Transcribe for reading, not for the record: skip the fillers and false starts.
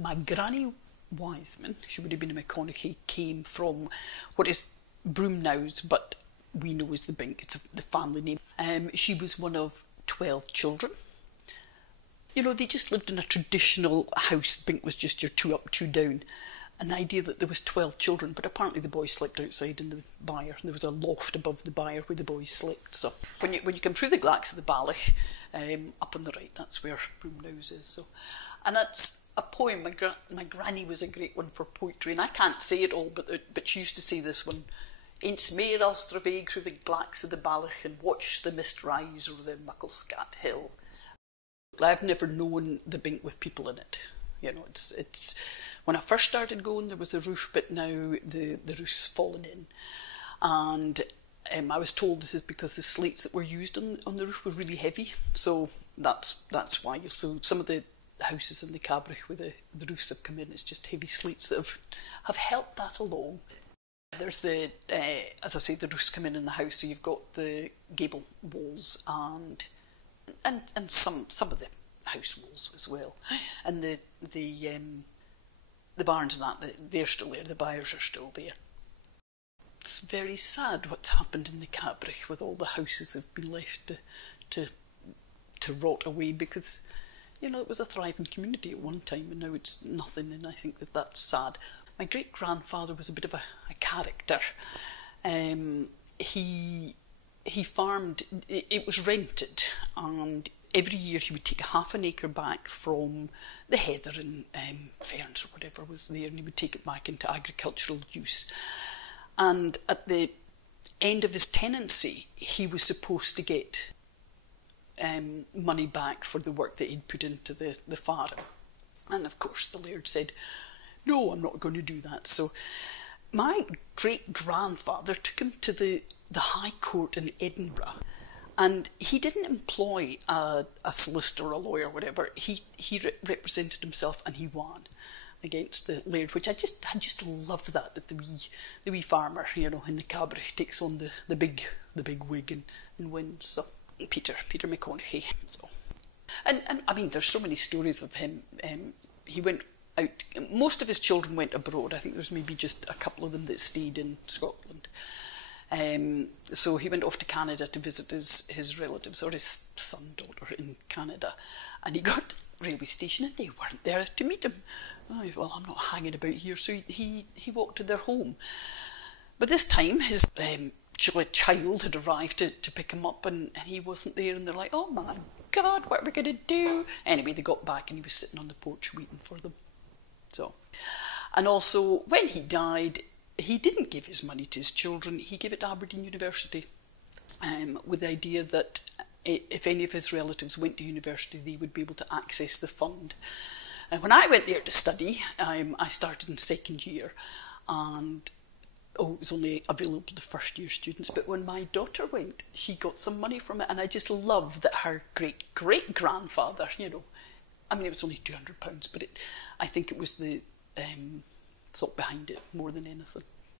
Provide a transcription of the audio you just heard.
my granny Wiseman, she would have been a McConaughey, came from what is Broomknowes, but we know as the Bink, it's the family name. She was one of 12 children. You know, they just lived in a traditional house. Bink was just your 2 up, 2 down. And the idea that there was 12 children, but apparently the boys slept outside in the byre. There was a loft above the byre where the boys slept. So when you come through the Glacks of the Balach, up on the right, that's where Broomknowes is. So, and that's a poem. My granny was a great one for poetry, and I can't say it all, but she used to say this one. Eens meer I'll stravaig through the Glacks of the Balach and watch the mist rise over the Mucklescat Hill. I've never known the Bink with people in it. You know, it's when I first started going, there was a roof, but now the roof's fallen in. And I was told this is because the slates that were used on the roof were really heavy. So that's why. So some of the houses in the Cabrach where the roofs have come in, it's just heavy slates that have helped that along. There's as I say, the roofs come in the house, so you've got the gable walls and some of the house walls as well, and the barns and that, they're still there, the byres are still there. It's very sad what's happened in the Cabrach with all the houses that have been left to rot away, because, you know, it was a thriving community at one time and now it's nothing, and I think that's sad. My great-grandfather was a bit of a character. He farmed, it was rented, and every year he would take half an acre back from the heather and ferns or whatever was there, and he would take it back into agricultural use. And at the end of his tenancy, he was supposed to get money back for the work that he'd put into the farm. And of course the laird said, no, I'm not going to do that. So my great-grandfather took him to the High Court in Edinburgh, and he didn't employ a solicitor or a lawyer or whatever. He represented himself, and he won against the laird, which I just love that the wee farmer, you know, in the Cabrach takes on the big wig and wins. So Peter McConaughey. So and I mean, there's so many stories of him. He went out. Most of his children went abroad. I think there's maybe just a couple of them that stayed in Scotland. So he went off to Canada to visit his relatives, or his son, daughter in Canada, and he got to the railway station and they weren't there to meet him. Oh, well, I'm not hanging about here, so he walked to their home. But this time his child had arrived to pick him up, and he wasn't there, and they're like, oh my God, what are we going to do? Anyway, they got back and he was sitting on the porch waiting for them. So, and also when he died, he didn't give his money to his children. He gave it to Aberdeen University, with the idea that if any of his relatives went to university, they would be able to access the fund. And when I went there to study, I started in second year, and it was only available to first year students. But when my daughter went, she got some money from it, and I just love that her great-great-grandfather, you know, I mean, it was only £200, but I think it was the thought behind it more than anything.